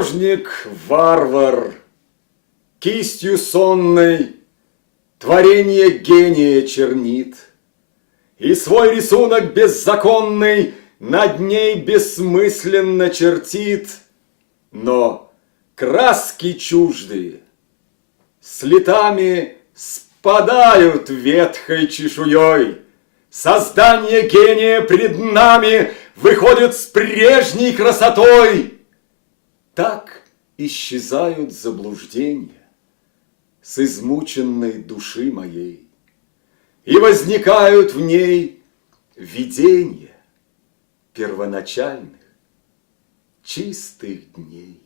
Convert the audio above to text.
Художник-варвар кистью сонной творение гения чернит, и свой рисунок беззаконный над ней бессмысленно чертит, но краски чуждые с летами спадают ветхой чешуей. Создание гения пред нами выходит с прежней красотой. Так исчезают заблуждения с измученной души моей, и возникают в ней видения первоначальных чистых дней.